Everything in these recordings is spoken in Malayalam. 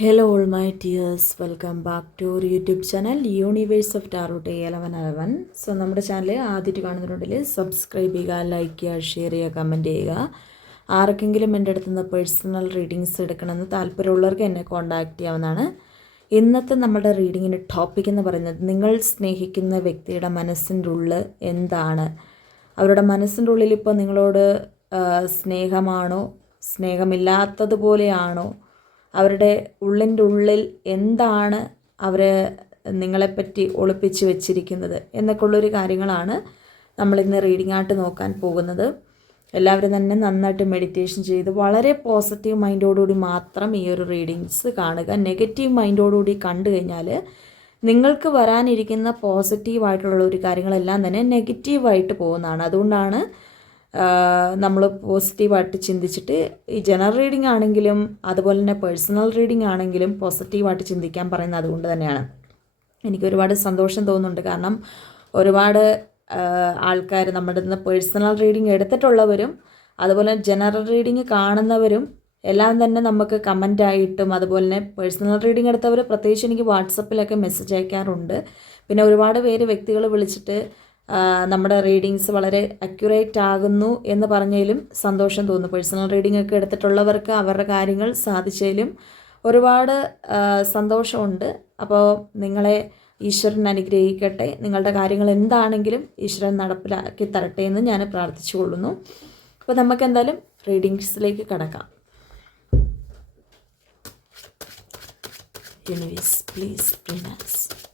Hello all my dears welcome back to our YouTube channel universe of tarot eleven eleven so നമ്മുടെ ചാനൽ ആദ്യമായിട്ട് കാണുന്നുണ്ടെങ്കിൽ സബ്സ്ക്രൈബ് ചെയ്യുക ലൈക്ക് ചെയ്യുക ഷെയർ ചെയ്യുക കമന്റ് ചെയ്യുക. ആർക്കെങ്കിലും എന്റെ അടുത്ത് നിന്ന് പേഴ്സണൽ റീഡിങ്സ് എടുക്കണമെന്ന് താല്പര്യമുള്ളവർക്ക് എന്നെ കോൺടാക്റ്റ് ചെയ്യാവുന്നതാണ്. ഇന്നത്തെ നമ്മുടെ റീഡിങ്ങിന്റെ ടോപ്പിക് എന്ന് പറയുന്നത് നിങ്ങൾ സ്നേഹിക്കുന്ന വ്യക്തിയുടെ മനസ്സിന്റെ ഉള്ളിൽ എന്താണ്? അവരുടെ മനസ്സിന്റെ ഉള്ളിൽ ഇപ്പോൾ നിങ്ങളോട് സ്നേഹമാണോ? സ്നേഹമില്ലാത്തതുപോലെയാണോ? അവരുടെ ഉള്ളിന്റെ ഉള്ളിൽ എന്താണ് അവർ നിങ്ങളെപ്പറ്റി ഒളിപ്പിച്ച് വെച്ചിരിക്കുന്നത് എന്നൊക്കെയുള്ളൊരു കാര്യങ്ങളാണ് നമ്മളിന്ന് റീഡിംഗ് ആയിട്ട് നോക്കാൻ പോകുന്നത്. എല്ലാവരും തന്നെ നന്നായിട്ട് മെഡിറ്റേഷൻ ചെയ്ത് വളരെ പോസിറ്റീവ് മൈൻഡോടുകൂടി മാത്രം ഈ ഒരു റീഡിങ്സ് കാണുക. നെഗറ്റീവ് മൈൻഡോടുകൂടി കണ്ടു കഴിഞ്ഞാൽ നിങ്ങൾക്ക് വരാനിരിക്കുന്ന പോസിറ്റീവായിട്ടുള്ള ഒരു കാര്യങ്ങളെല്ലാം തന്നെ നെഗറ്റീവായിട്ട് പോകുന്നതാണ്. അതുകൊണ്ടാണ് നമ്മൾ പോസിറ്റീവായിട്ട് ചിന്തിച്ചിട്ട് ഈ ജനറൽ റീഡിംഗ് ആണെങ്കിലും അതുപോലെ തന്നെ പേഴ്സണൽ റീഡിംഗ് ആണെങ്കിലും പോസിറ്റീവായിട്ട് ചിന്തിക്കാൻ പറയുന്നത് അതുകൊണ്ട് തന്നെയാണ്. എനിക്ക് ഒരുപാട് സന്തോഷം തോന്നുന്നുണ്ട്. കാരണം ഒരുപാട് ആൾക്കാർ നമ്മുടെ നിന്ന് പേഴ്സണൽ റീഡിംഗ് എടുത്തിട്ടുള്ളവരും അതുപോലെ ജനറൽ റീഡിംഗ് കാണുന്നവരും എല്ലാം തന്നെ നമുക്ക് കമന്റ് ആയിട്ടും അതുപോലെ തന്നെ പേഴ്സണൽ റീഡിംഗ് എടുത്തവർ പ്രത്യേകിച്ച് എനിക്ക് വാട്സപ്പിലൊക്കെ മെസ്സേജ് അയക്കാറുണ്ട്. പിന്നെ ഒരുപാട് പേര് വ്യക്തികൾ വിളിച്ചിട്ട് നമ്മുടെ റീഡിങ്സ് വളരെ അക്യുറേറ്റ് ആകുന്നു എന്ന് പറഞ്ഞതിലും സന്തോഷം തോന്നുന്നു. പേഴ്സണൽ റീഡിംഗ് ഒക്കെ എടുത്തിട്ടുള്ളവർക്ക് അവരുടെ കാര്യങ്ങൾ സാധിച്ചതിലും ഒരുപാട് സന്തോഷമുണ്ട്. അപ്പോൾ നിങ്ങളെ ഈശ്വരൻ അനുഗ്രഹിക്കട്ടെ. നിങ്ങളുടെ കാര്യങ്ങൾ എന്താണെങ്കിലും ഈശ്വരൻ നടപ്പിലാക്കി തരട്ടെ എന്ന് ഞാൻ പ്രാർത്ഥിച്ചു കൊള്ളുന്നു അപ്പോൾ നമുക്ക് എന്തായാലും റീഡിങ്സിലേക്ക് കടക്കാം. Universe please പ്ലീനസ്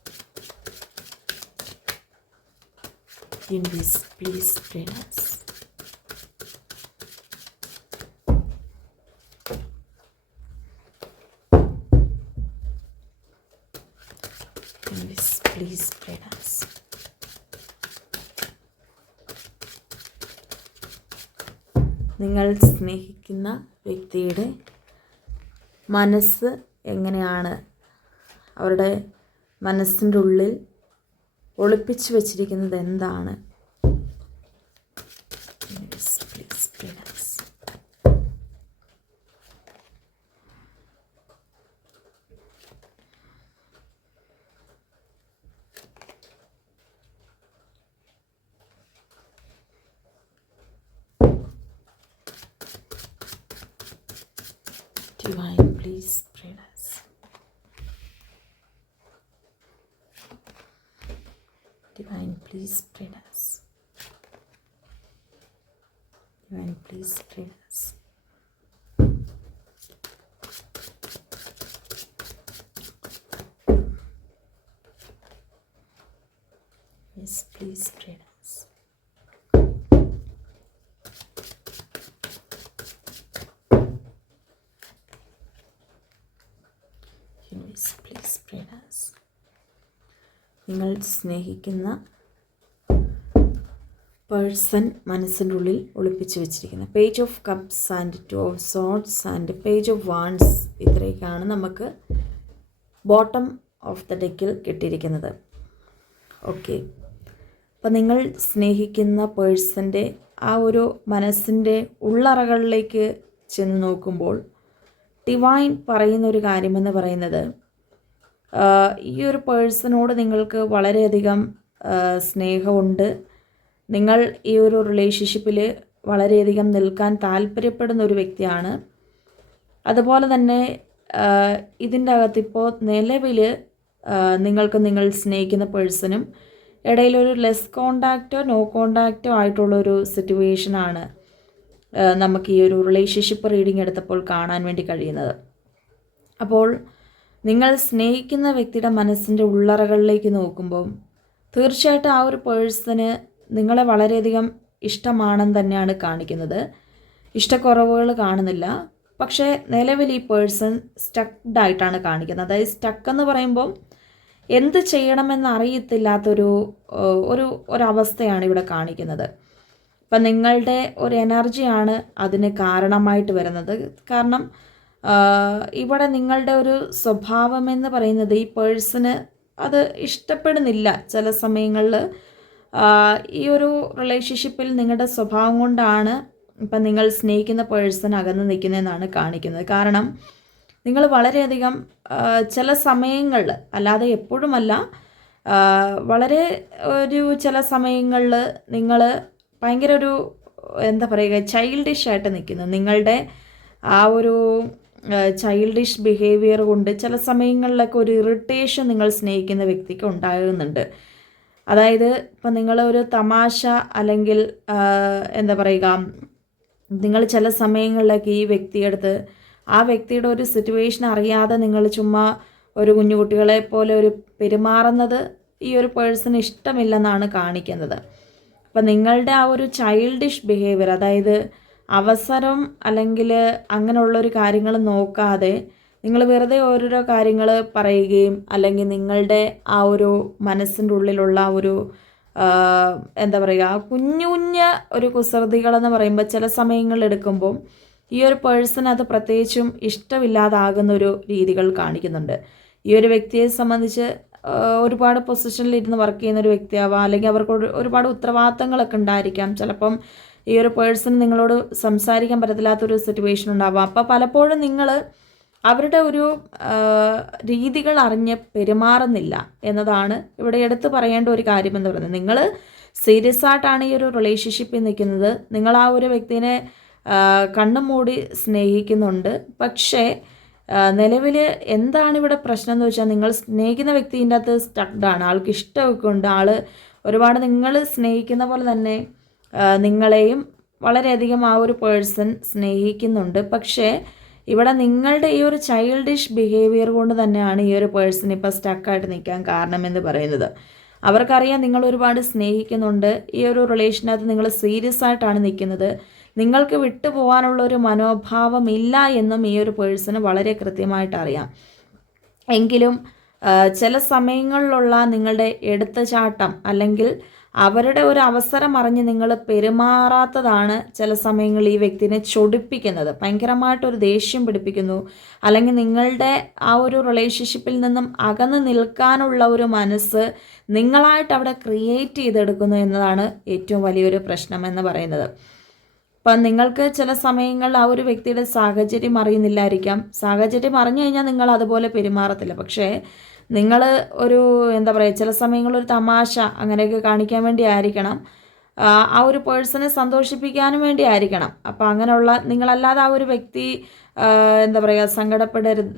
please this, please please us. നിങ്ങൾ സ്നേഹിക്കുന്ന വ്യക്തിയുടെ മനസ്സ് എങ്ങനെയാണ് അവരുടെ മനസ്സിന്റെ ഉള്ളിൽ ഒളിപ്പിച്ചു വെച്ചിരിക്കുന്നത് എന്താണ്? Divine please please pray us. Divine, please pray us. Yes, please pray us. Yes, please pray us. നിങ്ങൾ സ്നേഹിക്കുന്ന പേഴ്സൺ മനസ്സിന്റെ ഉള്ളിൽ ഒളിപ്പിച്ച് വെച്ചിരിക്കുന്നത് page of cups and two of swords and page of wands ഇത്രയൊക്കെയാണ് നമുക്ക് ബോട്ടം ഓഫ് ദ ഡെക്കിൽ കിട്ടിയിരിക്കുന്നത്. ഓക്കെ. അപ്പം നിങ്ങൾ സ്നേഹിക്കുന്ന പേഴ്സന്റെ ആ ഒരു മനസ്സിന്റെ ഉള്ളറകളിലേക്ക് ചെന്ന് നോക്കുമ്പോൾ ഡിവൈൻ പറയുന്ന ഒരു കാര്യമെന്ന് പറയുന്നത് ഈ ഒരു പേഴ്സണോട് നിങ്ങൾക്ക് വളരെയധികം സ്നേഹമുണ്ട്. നിങ്ങൾ ഈ ഒരു റിലേഷൻഷിപ്പിൽ വളരെയധികം നിൽക്കാൻ താല്പര്യപ്പെടുന്ന ഒരു വ്യക്തിയാണ്. അതുപോലെ തന്നെ ഇതിന്റെ അകത്തിപ്പോൾ നിലവിൽ നിങ്ങൾക്ക് നിങ്ങൾ സ്നേഹിക്കുന്ന പേഴ്സണും ഇടയിലൊരു ലെസ് കോണ്ടാക്റ്റോ നോ കോണ്ടാക്റ്റോ ആയിട്ടുള്ളൊരു സിറ്റുവേഷനാണ് നമുക്ക് ഈ ഒരു റിലേഷൻഷിപ്പ് റീഡിംഗ് എടുത്തപ്പോൾ കാണാൻ വേണ്ടി കഴിയുന്നത്. അപ്പോൾ നിങ്ങൾ സ്നേഹിക്കുന്ന വ്യക്തിയുടെ മനസ്സിന്റെ ഉള്ളറകളിലേക്ക് നോക്കുമ്പോൾ തീർച്ചയായിട്ടും ആ ഒരു പേഴ്സണ് നിങ്ങളെ വളരെയധികം ഇഷ്ടമാണെന്ന് തന്നെയാണ് കാണിക്കുന്നത്. ഇഷ്ടക്കുറവുകൾ കാണുന്നില്ല. പക്ഷേ നിലവിൽ ഈ പേഴ്സൺ സ്റ്റക്ഡ് ആയിട്ടാണ് കാണിക്കുന്നത്. അതായത് സ്റ്റക്ക് എന്ന് പറയുമ്പോൾ എന്ത് ചെയ്യണമെന്ന് അറിയത്തില്ലാത്തൊരു ഏഹ്, ഒരു ഒരവസ്ഥയാണ് ഇവിടെ കാണിക്കുന്നത്. അപ്പം നിങ്ങളുടെ ഒരു എനർജിയാണ് അതിന് കാരണമായിട്ട് വരുന്നത്. കാരണം ഇവിടെ നിങ്ങളുടെ ഒരു സ്വഭാവമെന്ന് പറയുന്നത് ഈ പേഴ്സണ് അത് ഇഷ്ടപ്പെടുന്നില്ല. ചില സമയങ്ങളിൽ ഈ ഒരു റിലേഷൻഷിപ്പിൽ നിങ്ങളുടെ സ്വഭാവം കൊണ്ടാണ് ഇപ്പം നിങ്ങൾ സ്നേഹിക്കുന്ന പേഴ്സൺ അകന്ന് നിൽക്കുന്നതെന്നാണ് കാണിക്കുന്നത്. കാരണം നിങ്ങൾ വളരെയധികം ചില സമയങ്ങളിൽ അല്ലാതെ എപ്പോഴുമല്ല വളരെ ഒരു ചില സമയങ്ങളിൽ നിങ്ങൾ ഭയങ്കര ഒരു എന്താ പറയുക ചൈൽഡിഷ് ആയിട്ട് നിൽക്കുന്നു. നിങ്ങളുടെ ആ ഒരു ചൈൽഡിഷ് ബിഹേവിയർ കൊണ്ട് ചില സമയങ്ങളിലൊക്കെ ഒരു ഇറിറ്റേഷൻ നിങ്ങൾ സ്നേഹിക്കുന്ന വ്യക്തിക്ക് ഉണ്ടാകുന്നുണ്ട്. അതായത് ഇപ്പം നിങ്ങൾ ഒരു തമാശ അല്ലെങ്കിൽ എന്താ പറയുക നിങ്ങൾ ചില സമയങ്ങളിലൊക്കെ ഈ വ്യക്തിയെടുത്ത് ആ വ്യക്തിയുടെ ഒരു സിറ്റുവേഷൻ അറിയാതെ നിങ്ങൾ ചുമ്മാ ഒരു കുഞ്ഞുകുട്ടികളെ പോലെ ഒരു പെരുമാറുന്നത് ഈ ഒരു പേഴ്സണ് ഇഷ്ടമില്ലെന്നാണ് കാണിക്കുന്നത്. അപ്പം നിങ്ങളുടെ ആ ഒരു ചൈൽഡിഷ് ബിഹേവിയർ അതായത് അവസരം അല്ലെങ്കിൽ അങ്ങനെയുള്ളൊരു കാര്യങ്ങൾ നോക്കാതെ നിങ്ങൾ വെറുതെ ഓരോരോ കാര്യങ്ങൾ പറയുകയും അല്ലെങ്കിൽ നിങ്ങളുടെ ആ ഒരു മനസ്സിന്റെ ഉള്ളിലുള്ള ആ ഒരു എന്താ പറയുക കുഞ്ഞു കുഞ്ഞ് ഒരു കുസൃതികളെന്ന് പറയുമ്പോൾ ചില സമയങ്ങളിൽ എടുക്കുമ്പോൾ ഈ ഒരു പേഴ്സൺ അത് പ്രത്യേകിച്ചും ഇഷ്ടമില്ലാതാകുന്ന ഒരു രീതികൾ കാണിക്കുന്നുണ്ട്. ഈ ഒരു വ്യക്തിയെ സംബന്ധിച്ച് ഒരുപാട് പൊസിഷനിൽ ഇരുന്ന് വർക്ക് ചെയ്യുന്ന ഒരു വ്യക്തിയാവാം അല്ലെങ്കിൽ അവർക്ക് ഒരു- ഒരുപാട് ഉത്തരവാദിത്തങ്ങളൊക്കെ ഉണ്ടായിരിക്കാം. ചിലപ്പം ഈ ഒരു പേഴ്സൺ നിങ്ങളോട് സംസാരിക്കാൻ പറ്റത്തില്ലാത്തൊരു സിറ്റുവേഷൻ ഉണ്ടാവാം. അപ്പോൾ പലപ്പോഴും നിങ്ങൾ അവരുടെ ഒരു രീതികൾ അറിഞ്ഞ് പെരുമാറുന്നില്ല എന്നതാണ് ഇവിടെ എടുത്തു പറയേണ്ട ഒരു കാര്യമെന്ന് പറയുന്നത്. നിങ്ങൾ സീരിയസ് ആയിട്ടാണ് ഈ ഒരു റിലേഷൻഷിപ്പിൽ നിൽക്കുന്നത്. നിങ്ങൾ ആ ഒരു വ്യക്തിനെ കണ്ണും മൂടി സ്നേഹിക്കുന്നുണ്ട്. പക്ഷേ നിലവിൽ എന്താണ് ഇവിടെ പ്രശ്നം എന്ന് വെച്ചാൽ നിങ്ങൾ സ്നേഹിക്കുന്ന വ്യക്തിന്റെ അകത്ത് സ്റ്റക്ഡാണ് ആൾക്ക് ഇഷ്ടമൊക്കെ ഉണ്ട്. ആൾ ഒരുപാട് നിങ്ങൾ സ്നേഹിക്കുന്ന പോലെ തന്നെ നിങ്ങളെയും വളരെയധികം ആ ഒരു പേഴ്സൺ സ്നേഹിക്കുന്നുണ്ട്. പക്ഷേ ഇവിടെ നിങ്ങളുടെ ഈ ഒരു ചൈൽഡിഷ് ബിഹേവിയർ കൊണ്ട് തന്നെയാണ് ഈ ഒരു പേഴ്സൺ ഇപ്പോൾ സ്റ്റക്കായിട്ട് നിൽക്കാൻ കാരണമെന്ന് പറയുന്നത്. അവർക്കറിയാം നിങ്ങൾ ഒരുപാട് സ്നേഹിക്കുന്നുണ്ട്. ഈ ഒരു റിലേഷനകത്ത് നിങ്ങൾ സീരിയസ് ആയിട്ടാണ് നിൽക്കുന്നത്. നിങ്ങൾക്ക് വിട്ടുപോകാനുള്ള ഒരു മനോഭാവം ഇല്ല എന്നും ഈ ഒരു പേഴ്സണ് വളരെ കൃത്യമായിട്ട് അറിയാം. എങ്കിലും ചില സമയങ്ങളിലുള്ള നിങ്ങളുടെ എടുത്തുചാട്ടം അല്ലെങ്കിൽ അവരുടെ ഒരു അവസരം അറിഞ്ഞ് നിങ്ങൾ പെരുമാറാത്തതാണ് ചില സമയങ്ങളിൽ ഈ വ്യക്തിനെ ചൊടിപ്പിക്കുന്നത്. ഭയങ്കരമായിട്ടൊരു ദേഷ്യം പിടിപ്പിക്കുന്നു. അല്ലെങ്കിൽ നിങ്ങളുടെ ആ ഒരു റിലേഷൻഷിപ്പിൽ നിന്നും അകന്ന് നിൽക്കാനുള്ള ഒരു മനസ്സ് നിങ്ങളായിട്ട് അവിടെ ക്രിയേറ്റ് ചെയ്തെടുക്കുന്നു എന്നതാണ് ഏറ്റവും വലിയൊരു പ്രശ്നം എന്ന് പറയുന്നത്. അപ്പം നിങ്ങൾക്ക് ചില സമയങ്ങളിൽ ആ ഒരു വ്യക്തിയുടെ സാഹചര്യം അറിയുന്നില്ലായിരിക്കാം. സാഹചര്യം അറിഞ്ഞു കഴിഞ്ഞാൽ നിങ്ങൾ അതുപോലെ പെരുമാറത്തില്ല. പക്ഷേ നിങ്ങൾ ഒരു എന്താ പറയുക ചില സമയങ്ങളിൽ ഒരു തമാശ അങ്ങനെയൊക്കെ കാണിക്കാൻ വേണ്ടി ആയിരിക്കണം. ആ ഒരു പേഴ്സണെ സന്തോഷിപ്പിക്കാനും വേണ്ടി ആയിരിക്കണം. അപ്പോൾ അങ്ങനെയുള്ള നിങ്ങളല്ലാതെ ആ ഒരു വ്യക്തി എന്താ പറയുക സങ്കടപ്പെടരുത്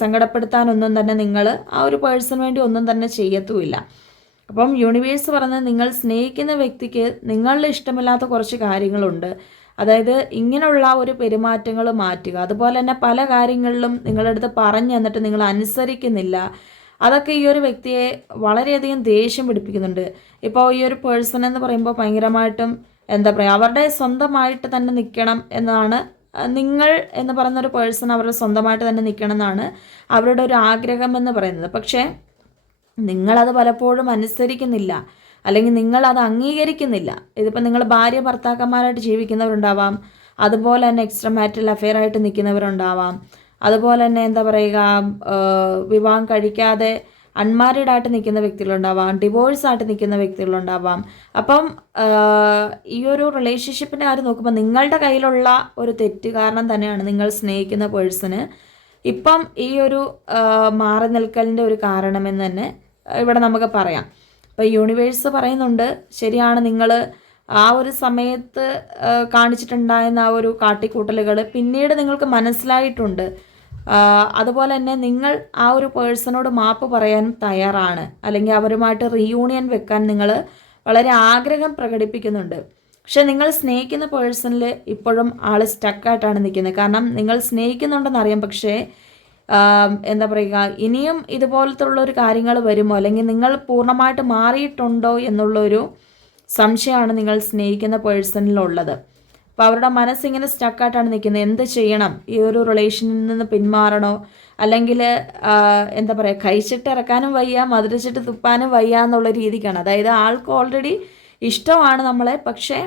സങ്കടപ്പെടുത്താനൊന്നും തന്നെ നിങ്ങൾ ആ ഒരു പേഴ്സൺ വേണ്ടി ഒന്നും തന്നെ ചെയ്യത്തുമില്ല. അപ്പം യൂണിവേഴ്സ് പറഞ്ഞ് നിങ്ങൾ സ്നേഹിക്കുന്ന വ്യക്തിക്ക് നിങ്ങളിൽ ഇഷ്ടമില്ലാത്ത കുറച്ച് കാര്യങ്ങളുണ്ട്. അതായത് ഇങ്ങനെയുള്ള ഒരു പെരുമാറ്റങ്ങൾ മാറ്റുക. അതുപോലെ തന്നെ പല കാര്യങ്ങളിലും നിങ്ങളുടെ അടുത്ത് പറഞ്ഞു തന്നിട്ട് നിങ്ങൾ അനുസരിക്കുന്നില്ല. അതൊക്കെ ഈ ഒരു വ്യക്തിയെ വളരെയധികം ദേഷ്യം പിടിപ്പിക്കുന്നുണ്ട്. ഇപ്പോൾ ഈ ഒരു പേഴ്സൺ എന്ന് പറയുമ്പോൾ ഭയങ്കരമായിട്ടും എന്താ പറയുക അവരുടെ സ്വന്തമായിട്ട് തന്നെ നിൽക്കണം എന്നാണ് നിങ്ങൾ എന്ന് പറയുന്ന ഒരു പേഴ്സൺ അവരുടെ സ്വന്തമായിട്ട് തന്നെ നിൽക്കണം എന്നാണ് അവരുടെ ഒരു ആഗ്രഹം എന്ന് പറയുന്നത്. പക്ഷേ നിങ്ങളത് പലപ്പോഴും അനുസരിക്കുന്നില്ല. അല്ലെങ്കിൽ നിങ്ങൾ അത് അംഗീകരിക്കുന്നില്ല. ഇതിപ്പോൾ നിങ്ങൾ ഭാര്യ ഭർത്താക്കന്മാരായിട്ട് ജീവിക്കുന്നവരുണ്ടാവാം. അതുപോലെ തന്നെ എക്സ്ട്രാ മാറ്റൽ അഫെയർ ആയിട്ട് നിൽക്കുന്നവരുണ്ടാവാം. അതുപോലെ തന്നെ എന്താ പറയുക വിവാഹം കഴിക്കാതെ അൺമാരീഡ് ആയിട്ട് നിൽക്കുന്ന വ്യക്തികളുണ്ടാവാം ഡിവോഴ്സ് ആയിട്ട് നിൽക്കുന്ന വ്യക്തികളുണ്ടാവാം. അപ്പം ഈ ഒരു റിലേഷൻഷിപ്പിന്റെ കാര്യം നോക്കുമ്പോൾ നിങ്ങളുടെ കയ്യിലുള്ള ഒരു തെറ്റ് കാരണം തന്നെയാണ് നിങ്ങൾ സ്നേഹിക്കുന്ന പേഴ്സണ്. ഇപ്പം ഈ ഒരു മാറി നിൽക്കലിന്റെ ഒരു കാരണമെന്ന് തന്നെ ഇവിടെ നമുക്ക് പറയാം. അപ്പോൾ യൂണിവേഴ്സ് പറയുന്നുണ്ട് ശരിയാണ് നിങ്ങൾ ആ ഒരു സമയത്ത് കാണിച്ചിട്ടുണ്ടായിരുന്ന ആ ഒരു കാട്ടിക്കൂട്ടലുകൾ പിന്നീട് നിങ്ങൾക്ക് മനസ്സിലായിട്ടുണ്ട്. അതുപോലെ തന്നെ നിങ്ങൾ ആ ഒരു പേഴ്സണോട് മാപ്പ് പറയാൻ തയ്യാറാണ്. അല്ലെങ്കിൽ അവരുമായിട്ട് റീയൂണിയൻ വെക്കാൻ നിങ്ങൾ വളരെ ആഗ്രഹം പ്രകടിപ്പിക്കുന്നുണ്ട്. പക്ഷെ നിങ്ങൾ സ്നേഹിക്കുന്ന പേഴ്സണിൽ ഇപ്പോഴും ആൾ സ്റ്റക്കായിട്ടാണ് നിൽക്കുന്നത്. കാരണം നിങ്ങൾ സ്നേഹിക്കുന്നുണ്ടെന്ന് അറിയാം. പക്ഷേ എന്താ പറയുക ഇനിയും ഇതുപോലത്തെ ഉള്ളൊരു കാര്യങ്ങൾ വരുമോ? അല്ലെങ്കിൽ നിങ്ങൾ പൂർണമായിട്ട് മാറിയിട്ടുണ്ടോ എന്നുള്ളൊരു സംശയമാണ് നിങ്ങൾ സ്നേഹിക്കുന്ന പേഴ്സണിലുള്ളത്. അപ്പോൾ അവരുടെ മനസ്സിങ്ങനെ സ്റ്റക്കായിട്ടാണ് നിൽക്കുന്നത്. എന്ത് ചെയ്യണം? ഈ ഒരു റിലേഷനിൽ നിന്ന് പിന്മാറണോ? അല്ലെങ്കിൽ എന്താ പറയുക കഴിച്ചിട്ട് ഇറക്കാനും വയ്യ മധുരച്ചിട്ട് തുപ്പാനും വയ്യ എന്നുള്ള രീതിക്കാണ്. അതായത് ആൾക്ക് ഓൾറെഡി ഇഷ്ടമാണ് നമ്മളെ പക്ഷേ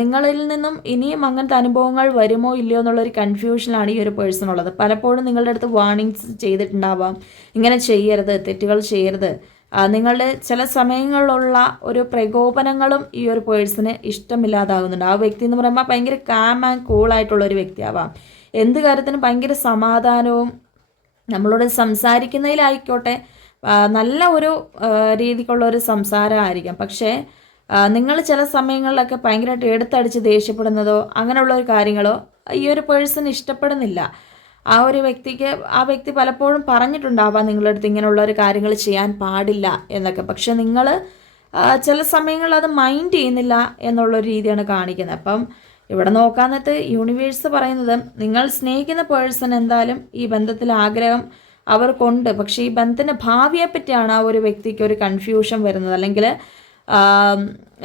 നിങ്ങളിൽ നിന്നും ഇനിയും അങ്ങനത്തെ അനുഭവങ്ങൾ വരുമോ ഇല്ലയോ എന്നുള്ളൊരു കൺഫ്യൂഷനാണ് ഈ ഒരു പേഴ്സൺ ഉള്ളത്. പലപ്പോഴും നിങ്ങളുടെ അടുത്ത് വാർണിങ്സ് ചെയ്തിട്ടുണ്ടാവാം. ഇങ്ങനെ ചെയ്യരുത് തെറ്റുകൾ ചെയ്യരുത്. നിങ്ങളുടെ ചില സമയങ്ങളിലുള്ള ഒരു പ്രകോപനങ്ങളും ഈ ഒരു പേഴ്സണ് ഇഷ്ടമില്ലാതാകുന്നുണ്ട്. ആ വ്യക്തി എന്ന് പറയുമ്പോൾ ഭയങ്കര കാം ആൻഡ് കൂൾ ആയിട്ടുള്ള ഒരു വ്യക്തിയാവാം. എന്ത് കാര്യത്തിനും ഭയങ്കര സമാധാനവും നമ്മളോട് സംസാരിക്കുന്നതിലായിക്കോട്ടെ നല്ല ഒരു രീതിക്കുള്ള ഒരു സംസാരമായിരിക്കാം. പക്ഷേ നിങ്ങൾ ചില സമയങ്ങളിലൊക്കെ ഭയങ്കരമായിട്ട് എടുത്തടിച്ച് ദേഷ്യപ്പെടുന്നതോ അങ്ങനെയുള്ള ഒരു കാര്യങ്ങളോ ഈ ഒരു പേഴ്സൺ ഇഷ്ടപ്പെടുന്നില്ല. ആ ഒരു വ്യക്തിക്ക് ആ വ്യക്തി പലപ്പോഴും പറഞ്ഞിട്ടുണ്ടാവാം നിങ്ങളുടെ അടുത്ത് ഇങ്ങനെയുള്ള ഒരു കാര്യങ്ങൾ ചെയ്യാൻ പാടില്ല എന്നൊക്കെ. പക്ഷെ നിങ്ങൾ ചില സമയങ്ങളിൽ അത് മൈൻഡ് ചെയ്യുന്നില്ല എന്നുള്ളൊരു രീതിയാണ് കാണിക്കുന്നത്. അപ്പം ഇവിടെ നോക്കാന്നിട്ട് യൂണിവേഴ്സ് പറയുന്നത് നിങ്ങൾ സ്നേഹിക്കുന്ന പേഴ്സൺ എന്തായാലും ഈ ബന്ധത്തിൽ ആഗ്രഹം അവർക്കുണ്ട്. പക്ഷേ ഈ ബന്ധത്തിന്റെ ഭാവിയെപ്പറ്റിയാണ് ആ ഒരു വ്യക്തിക്ക് ഒരു കൺഫ്യൂഷൻ വരുന്നത്. അല്ലെങ്കിൽ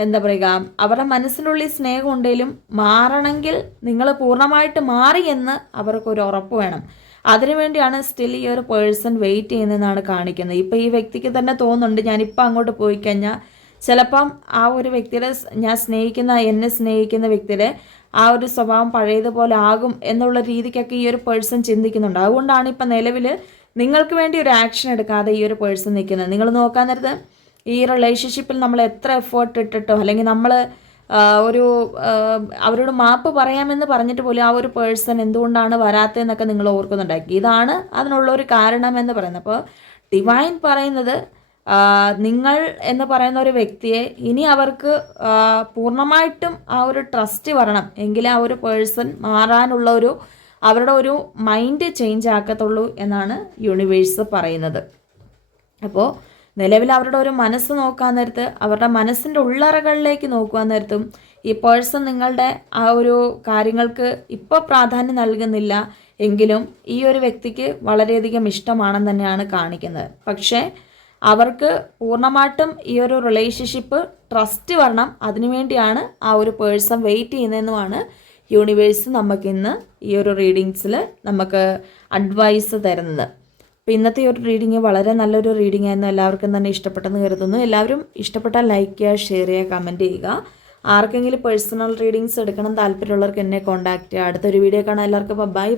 എന്താ പറയുക അവരുടെ മനസ്സിനുള്ളിൽ സ്നേഹം ഉണ്ടെങ്കിലും മാറണമെങ്കിൽ നിങ്ങൾ പൂർണമായിട്ട് മാറി എന്ന് അവർക്കൊരു ഉറപ്പ് വേണം. അതിനുവേണ്ടിയാണ് സ്റ്റിൽ ഈ ഒരു പേഴ്സൺ വെയിറ്റ് ചെയ്യുന്നതെന്നാണ് കാണിക്കുന്നത്. ഇപ്പോൾ ഈ വ്യക്തിക്ക് തന്നെ തോന്നുന്നുണ്ട് ഞാനിപ്പോൾ അങ്ങോട്ട് പോയി കഴിഞ്ഞാൽ ചിലപ്പം ആ ഒരു വ്യക്തിയുടെ ഞാൻ സ്നേഹിക്കുന്ന എന്നെ സ്നേഹിക്കുന്ന വ്യക്തിയുടെ ആ ഒരു സ്വഭാവം പഴയതുപോലെ ആകും എന്നുള്ള രീതിക്കൊക്കെ ഈ ഒരു പേഴ്സൺ ചിന്തിക്കുന്നുണ്ട്. അതുകൊണ്ടാണ് ഇപ്പം നിലവിൽ നിങ്ങൾക്ക് വേണ്ടി ഒരു ആക്ഷൻ എടുക്കാതെ ഈ ഒരു പേഴ്സൺ നിൽക്കുന്നത്. നിങ്ങൾ നോക്കാൻ നേരത്ത് ഈ റിലേഷൻഷിപ്പിൽ നമ്മൾ എത്ര എഫേർട്ട് ഇട്ടിട്ടോ അല്ലെങ്കിൽ നമ്മൾ ഒരു അവരോട് മാപ്പ് പറയാമെന്ന് പറഞ്ഞിട്ട് പോലും ആ ഒരു പേഴ്സൺ എന്തുകൊണ്ടാണ് വരാത്തതെന്നൊക്കെ നിങ്ങൾ ഓർക്കുന്നുണ്ടാക്കി ഇതാണ് അതിനുള്ള ഒരു കാരണം എന്ന് പറയുന്നത്. അപ്പോൾ ഡിവൈൻ പറയുന്നത് നിങ്ങൾ എന്ന് പറയുന്ന ഒരു വ്യക്തിയെ ഇനി അവർക്ക് പൂർണമായിട്ടും ആ ഒരു ട്രസ്റ്റ് വരണം. എങ്കിലേ ആ ഒരു പേഴ്സൺ മാറാനുള്ള ഒരു അവരുടെ ഒരു മൈൻഡ് ചേഞ്ച് ആക്കത്തുള്ളൂ എന്നാണ് യൂണിവേഴ്സ് പറയുന്നത്. അപ്പോൾ നിലവിൽ അവരുടെ ഒരു മനസ്സ് നോക്കാൻ നേരത്ത് അവരുടെ മനസ്സിന്റെ ഉള്ളറകളിലേക്ക് നോക്കുവാൻ നേരത്തും ഈ പേഴ്സൺ നിങ്ങളുടെ ആ ഒരു കാര്യങ്ങൾക്ക് ഇപ്പോൾ പ്രാധാന്യം നൽകുന്നില്ല എങ്കിലും ഈ ഒരു വ്യക്തിക്ക് വളരെയധികം ഇഷ്ടമാണെന്ന് തന്നെയാണ് കാണിക്കുന്നത്. പക്ഷേ അവർക്ക് പൂർണമായിട്ടും ഈ ഒരു റിലേഷൻഷിപ്പ് ട്രസ്റ്റ് വരണം. അതിനുവേണ്ടിയാണ് ആ ഒരു പേഴ്സൺ വെയിറ്റ് ചെയ്യുന്നതെന്നുമാണ് യൂണിവേഴ്സ് നമുക്കിന്ന് ഈ ഒരു റീഡിങ്സിൽ നമുക്ക് അഡ്വൈസ് തരുന്നത്. അപ്പോൾ ഇന്നത്തെ ഒരു റീഡിങ് വളരെ നല്ലൊരു റീഡിംഗ് ആയിരുന്നു. എല്ലാവർക്കും തന്നെ ഇഷ്ടപ്പെട്ടെന്ന് കരുതുന്നു. എല്ലാവരും ഇഷ്ടപ്പെട്ടാൽ ലൈക്ക് ചെയ്യുക ഷെയർ ചെയ്യുക കമന്റ് ചെയ്യുക. ആർക്കെങ്കിലും പേഴ്സണൽ റീഡിങ്സ് എടുക്കണം താല്പര്യമുള്ളവർക്ക് എന്നെ കോൺടാക്റ്റ് ചെയ്യുക. അടുത്തൊരു വീഡിയോ കാണാൻ എല്ലാവർക്കും ബൈ